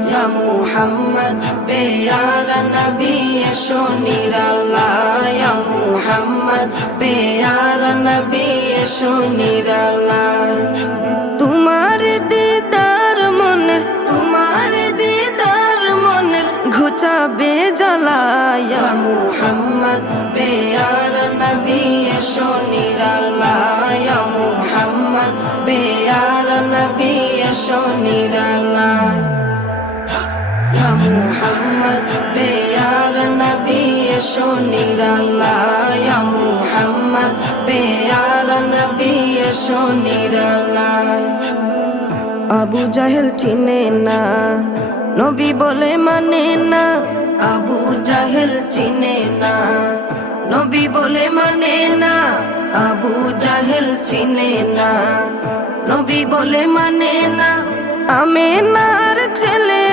Ya Muhammad प्यारा नबी एशो निराला या मुहम्मद प्यारा नबी एशो निराला तुम्हार दीदार मনের घुचाबे জ্বালা या मुहम्मद प्यारा नबी एशो निराला या मुहम्मद प्यारा नबी एशो निराला Ya Muhammad प्यारा नबी एशो निराला या मुहम्मद प्यारा नबी एशो निराला আবু জাহেল চিনে না নবী বলে মানে না আবু জাহেল চিনে না নবী বলে মানে না আবু জাহেল চিনে না নবী বলে মানে না আমেনার ছেলে